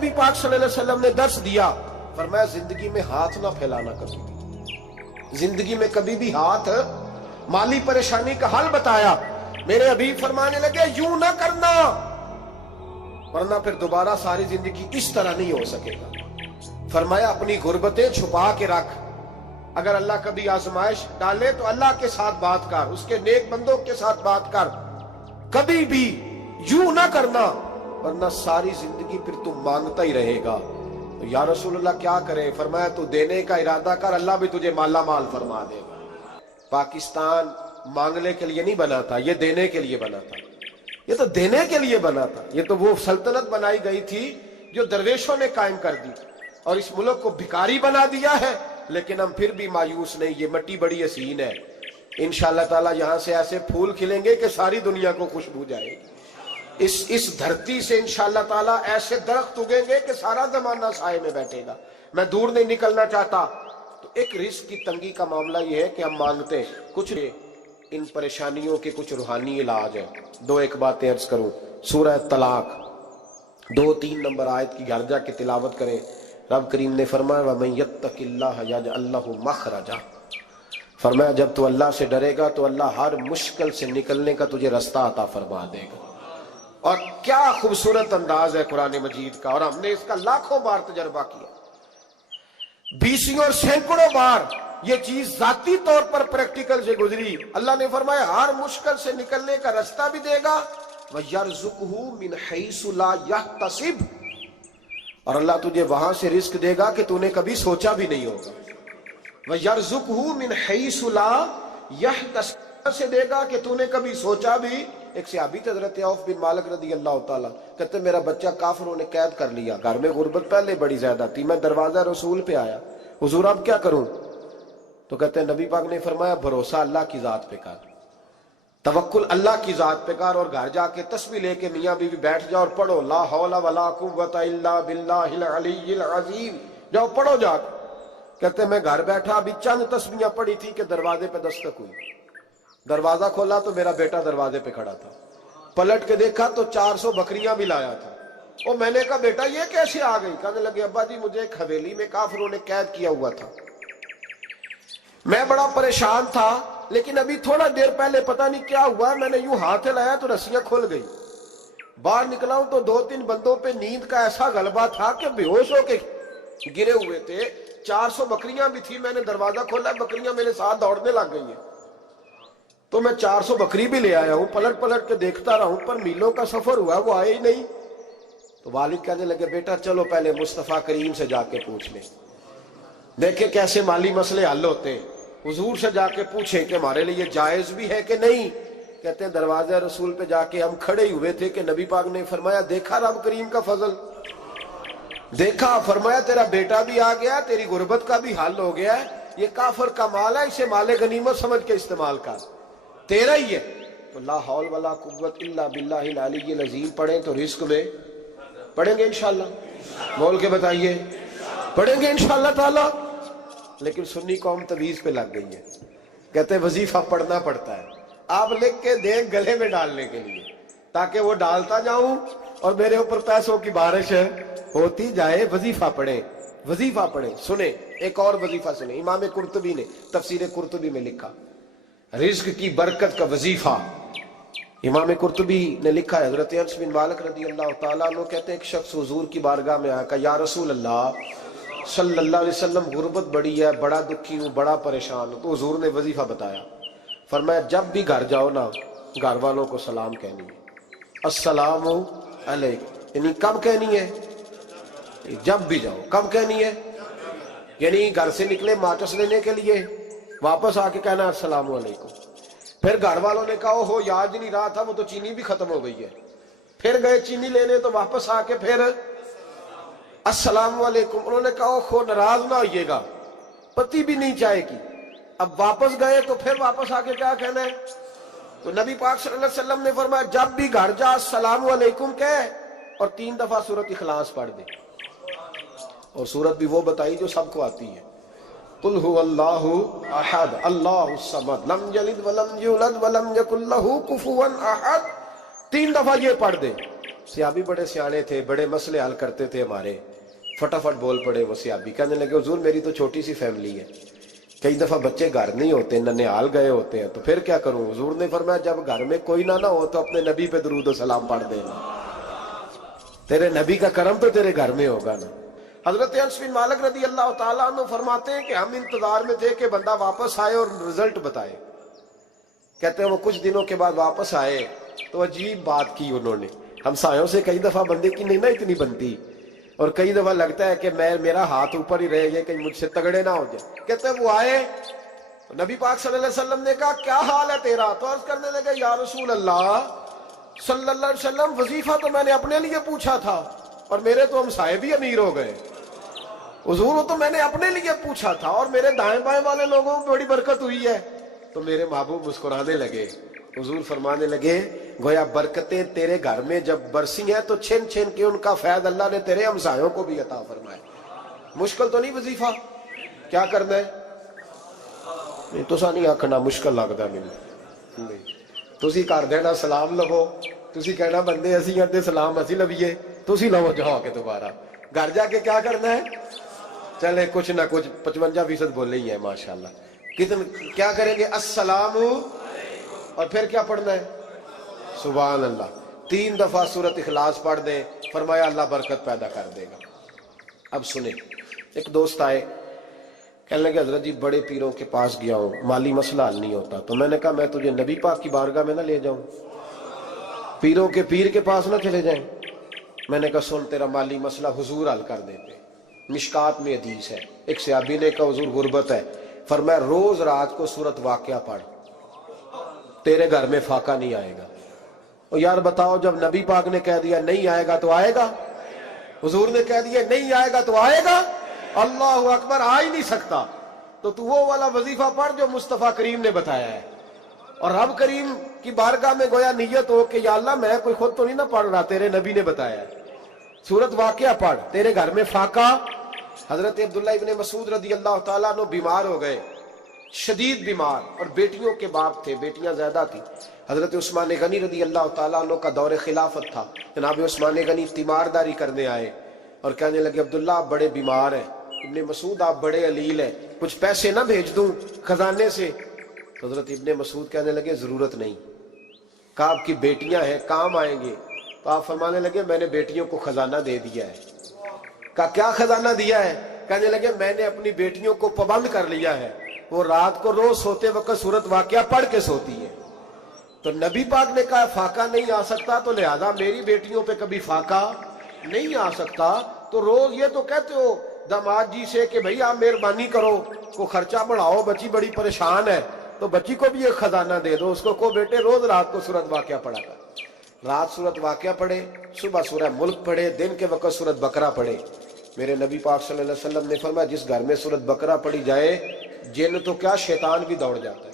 نبی پاک صلی اللہ علیہ وسلم نے درس دیا، فرمایا زندگی میں ہاتھ نہ پھیلانا کبھی بھی، زندگی میں کبھی بھی ہاتھ، مالی پریشانی کا حل بتایا، میرے حبیب فرمانے لگے یوں نہ کرنا ورنہ پھر دوبارہ ساری زندگی اس طرح نہیں ہو سکے گا۔ فرمایا اپنی غربتیں چھپا کے رکھ، اگر اللہ کبھی آزمائش ڈالے تو اللہ کے ساتھ بات کر، اس کے نیک بندوں کے ساتھ بات کر، کبھی بھی یوں نہ کرنا ورنہ ساری زندگی پھر تم مانگتا ہی رہے گا۔ تو یا رسول اللہ کیا کرے؟ فرمایا تو دینے کا ارادہ کر، اللہ بھی تجھے مالا مال فرما دے گا۔ پاکستان مانگنے کے لیے نہیں بنا تھا، یہ دینے کے لیے بنا تھا، یہ تو دینے کے لیے بنا تھا۔ یہ تو وہ سلطنت بنائی گئی تھی جو درویشوں نے قائم کر دی اور اس ملک کو بھکاری بنا دیا ہے، لیکن ہم پھر بھی مایوس نہیں، یہ مٹی بڑی حسین ہے، انشاءاللہ تعالی یہاں سے ایسے پھول کھلیں گے کہ ساری دنیا کو خوشبو جائے گی۔ اس دھرتی سے انشاءاللہ تعالی ایسے درخت اگیں گے کہ سارا زمانہ سائے میں بیٹھے گا۔ میں دور نہیں نکلنا چاہتا، تو ایک رزق کی تنگی کا معاملہ یہ ہے کہ ہم مانگتے کچھ، ان پریشانیوں کے کچھ روحانی علاج ہیں۔ دو ایک باتیں عرض کروں، سورہ طلاق 2-3 نمبر آیت کی گھر جا کے تلاوت کریں۔ رب کریم نے فرمایا وَمَن يَتَّقِ اللَّهَ يَجْعَل لَّهُ مَخْرَجًا، فرمایا جب تو اللہ سے ڈرے گا تو اللہ ہر مشکل سے نکلنے کا تجھے رستہ عطا فرما دے گا۔ اور کیا خوبصورت انداز ہے قرآن مجید کا، اور ہم نے اس کا لاکھوں بار تجربہ کیا، بیسوں اور سینکڑوں بار یہ چیز ذاتی طور پر پریکٹیکل سے گزری۔ اللہ نے فرمایا ہر مشکل سے نکلنے کا رستہ بھی دے گا، وَيَرْزُقْهُ مِنْ حَيْثُ لَا يَحْتَسِبُ، اور اللہ تجھے وہاں سے رزق دے گا کہ تو نے کبھی سوچا بھی نہیں ہوگا۔ وَيَرْزُقْهُ مِنْ حَيْثُ لَا يَحْتَسِبُ، سے دے گا کہ تو نے کبھی سوچا بھی۔ ایک صحابی تھے حضرت عوف بن مالک رضی اللہ تعالیٰ، کہتے میرا بچہ کافروں نے قید کر لیا، گھر میں غربت پہلے بڑی زیادہ تھی، میں دروازہ رسول پہ آیا، حضور اب کیا کروں؟ تو کہتے ہیں نبی پاک نے فرمایا بھروسہ اللہ کی ذات پہ کر، توکل اللہ کی ذات پہ کر، اور گھر جا کے تسبیح لے کے میاں بیوی بیٹھ جاؤ اور پڑھو لا حول ولا قوت الا باللہ العلی العظیم، جاؤ پڑھو جا کے۔ کہتے میں گھر بیٹھا، ابھی چند تسبیحاں پڑھی تھی کہ دروازے پہ دستک ہوئی، دروازہ کھولا تو میرا بیٹا دروازے پہ کھڑا تھا، پلٹ کے دیکھا تو 400 بکریاں بھی لایا تھا۔ اور میں نے کہا بیٹا یہ کیسے آ گئی؟ کہنے لگے ابا جی مجھے ایک حویلی میں کافروں نے قید کیا ہوا تھا، میں بڑا پریشان تھا، لیکن ابھی تھوڑا دیر پہلے پتہ نہیں کیا ہوا، میں نے یوں ہاتھ لایا تو رسیاں کھل گئی، باہر نکلا ہوں تو 2-3 بندوں پہ نیند کا ایسا غلبہ تھا کہ بے ہوش ہو کے گرے ہوئے تھے، 400 بکریاں بھی تھی، میں نے دروازہ کھولا، بکریاں میرے ساتھ دوڑنے لگ گئی ہیں، تو میں 400 بکری بھی لے آیا ہوں، پلٹ پلٹ کے دیکھتا رہا ہوں، پر میلوں کا سفر ہوا وہ آئے ہی نہیں۔ تو والد کہنے لگے بیٹا چلو پہلے مصطفیٰ کریم سے جا کے پوچھ لیں، دیکھیں کیسے مالی مسئلے حل ہوتے ہیں، حضور سے جا کے پوچھیں کہ ہمارے لیے یہ جائز بھی ہے کہ نہیں۔ کہتے ہیں دروازہ رسول پہ جا کے ہم کھڑے ہی ہوئے تھے کہ نبی پاک نے فرمایا دیکھا رب کریم کا فضل، دیکھا، فرمایا تیرا بیٹا بھی آ گیا، تیری غربت کا بھی حل ہو گیا ہے، یہ کافر کا مال ہے، اسے مال غنیمت سمجھ کے استعمال کر، تیرا ہی ہے۔ تو لا حول ولا قوت الا باللہ العلی العظیم پڑھیں تو رزق میں پڑھیں گے انشاءاللہ، بول کے بتائیے پڑھیں گے انشاءاللہ تعالی۔ لیکن سنی قوم تویز پہ لگ گئی ہے، کہتے ہیں وظیفہ پڑھنا پڑتا ہے، آپ لکھ کے دیں گلے میں ڈالنے کے لیے تاکہ وہ ڈالتا جاؤں اور میرے اوپر پیسوں کی بارش ہوتی جائے۔ وظیفہ پڑھیں، وظیفہ پڑھیں۔ سنیں ایک اور وظیفہ سنیں، امام قرطبی نے تفسیر قرطبی میں لکھا رزق کی برکت کا وظیفہ، امام قرطبی نے لکھا ہے، حضرت انس بن مالک رضی اللہ تعالیٰ عنہ کہتے ہیں ایک شخص حضور کی بارگاہ میں آیا، کہا یا رسول اللہ صلی اللہ علیہ وسلم غربت بڑی ہے، بڑا دکھی ہوں، بڑا پریشان ہوں۔ تو حضور نے وظیفہ بتایا، فرمایا جب بھی گھر جاؤ نا گھر والوں کو سلام کہنی ہے، السلام علیکم، یعنی کب کہنی ہے؟ جب بھی جاؤ، کب کہنی ہے؟ یعنی گھر سے نکلے ماچس لینے کے لیے، واپس آ کے کہنا السلام علیکم۔ پھر گھر والوں نے کہا ہو یاد نہیں رہا تھا، وہ تو چینی بھی ختم ہو گئی ہے، پھر گئے چینی لینے تو واپس آ کے پھر السلام علیکم۔ انہوں نے کہا خو ناراض نہ ہوئیے گا، پتی بھی نہیں چائے کی۔ اب واپس گئے تو پھر واپس آ کے کیا کہنا ہے؟ تو نبی پاک صلی اللہ علیہ وسلم نے فرمایا جب بھی گھر جا السلام علیکم کہے اور 3 دفعہ سورۃ اخلاص پڑھ دے، اور سورت بھی وہ بتائی جو سب کو آتی ہے، قل هو اللہ احد اللہ الصمد لم یلد ولم یولد ولم یکن لہ کفوا احد، 3 دفعہ یہ پڑھ دے، صحابی بڑے سیانے تھے, بڑے مسئلے حل کرتے تھے ہمارے. فٹافٹ بول پڑے وہ صحابی, کہنے لگے حضور میری تو چھوٹی سی فیملی ہے, کئی دفعہ بچے گھر نہیں ہوتے, ننھیال گئے ہوتے ہیں, تو پھر کیا کروں؟ حضور نے فرمایا جب گھر میں کوئی نہ ہو تو اپنے نبی پہ درود و سلام پڑھ دینا, تیرے نبی کا کرم تو تیرے گھر میں ہوگا نا. حضرت انس بن مالک رضی اللہ تعالیٰ عنہ فرماتے ہیں کہ ہم انتظار میں تھے کہ بندہ واپس آئے اور رزلٹ بتائے. کہتے ہیں وہ کچھ دنوں کے بعد واپس آئے تو عجیب بات کی انہوں نے. ہمسایوں سے کئی دفعہ بندے کی نہیں نا اتنی بنتی, اور کئی دفعہ لگتا ہے کہ میرا ہاتھ اوپر ہی رہ گئے کہیں مجھ سے تگڑے نہ ہو جائے. کہتے ہیں وہ آئے, نبی پاک صلی اللہ علیہ وسلم نے کہا کیا حال ہے تیرا؟ تو عرض کرنے لگے یا رسول اللہ صلی اللہ علیہ وسلم وظیفہ تو میں نے اپنے لیے پوچھا تھا اور میرے تو ہمسائے بھی امیر ہو گئے. حضور تو میں نے اپنے لیے پوچھا تھا اور میرے دائیں بائیں والے لوگوں کو بڑی برکت ہوئی ہے. تو میرے محبوب مسکرانے لگے. حضور فرمانے لگے گویا برکتیں تیرے گھر میں جب برسی ہیں تو چھن چھن کے ان کا فیض اللہ نے تیرے ہمسایوں کو بھی عطا فرمایا. مشکل تو نہیں وظیفہ, کیا کرنا ہے؟ نہیں تو نہیں آکھنا مشکل لگتا مجھے. تسی کر دینا سلام لو, تسی کہنا بندے اسی کرتے سلام اسی لویے, تسی لو جاؤ کے دوبارہ. گھر جا کے کیا کرنا ہے؟ چلے کچھ نہ کچھ 55% بولے ہی ہیں ماشاءاللہ. کیا کریں گے؟ السلام, اور پھر کیا پڑھنا ہے؟ سبحان اللہ. 3 دفعہ سورت اخلاص پڑھ دیں, فرمایا اللہ برکت پیدا کر دے گا. اب سنیں, ایک دوست آئے, کہنے لگے حضرت جی بڑے پیروں کے پاس گیا ہوں, مالی مسئلہ حل نہیں ہوتا. تو میں نے کہا میں تجھے نبی پاک کی بارگاہ میں نہ لے جاؤں, پیروں کے پیر کے پاس نہ چلے جائیں. میں نے کہا سن تیرا مالی مسئلہ حضور حل کر دیتے. مشکات میں حدیث ہے, ایک صحابی نے کہا حضور غربت ہے, فرمایا روز رات کو سورت واقعہ پڑھ, تیرے گھر میں فاقہ نہیں آئے گا. اور یار بتاؤ جب نبی پاک نے کہہ دیا نہیں آئے گا تو آئے گا, حضور نے کہہ دیا نہیں آئے گا تو آئے گا, اللہ اکبر, آ ہی نہیں سکتا. تو وہ والا وظیفہ پڑھ جو مصطفیٰ کریم نے بتایا ہے, اور رب کریم کی بارگاہ میں گویا نیت ہو کہ یا اللہ میں کوئی خود تو نہیں نہ پڑھ رہا, تیرے نبی نے بتایا ہے, سورت واقعہ پڑھ, تیرے گھر میں فاقہ. حضرت عبداللہ ابن مسعود رضی اللہ تعالیٰ عنہ بیمار ہو گئے, شدید بیمار, اور بیٹیوں کے باپ تھے, بیٹیاں زیادہ تھیں. حضرت عثمان غنی رضی اللہ تعالیٰ عنہ کا دور خلافت تھا. جناب عثمان غنی تیمارداری کرنے آئے اور کہنے لگے عبداللہ آپ بڑے بیمار ہیں, ابن مسعود آپ بڑے علیل ہیں, کچھ پیسے نہ بھیج دوں خزانے سے؟ تو حضرت ابن مسعود کہنے لگے ضرورت نہیں. کہا آپ کی بیٹیاں ہیں کام آئیں گے. تو آپ فرمانے لگے میں نے بیٹیوں کو خزانہ دے دیا ہے. کہا کیا خزانہ دیا ہے؟ کہنے لگے میں نے اپنی بیٹیوں کو پابند کر لیا ہے, وہ رات کو روز سوتے وقت سورت واقعہ پڑھ کے سوتی ہے. تو نبی پاک نے کہا فاقہ نہیں آ سکتا, تو لہذا میری بیٹیوں پہ کبھی فاقہ نہیں آ سکتا. تو روز یہ تو کہتے ہو داماد جی سے کہ بھئی آپ مہربانی کرو, کو خرچہ بڑھاؤ, بچی بڑی پریشان ہے, تو بچی کو بھی ایک خزانہ دے دو, اس کو بیٹے روز رات کو سورت واقعہ پڑھا کر. رات سورت واقعہ پڑھے, صبح سورہ ملک پڑھے, دن کے وقت سورت بقرہ پڑھے. میرے نبی پاک صلی اللہ علیہ وسلم نے فرمایا جس گھر میں سورت بقرہ پڑھی جائے جن تو کیا شیطان بھی دوڑ جاتا ہے.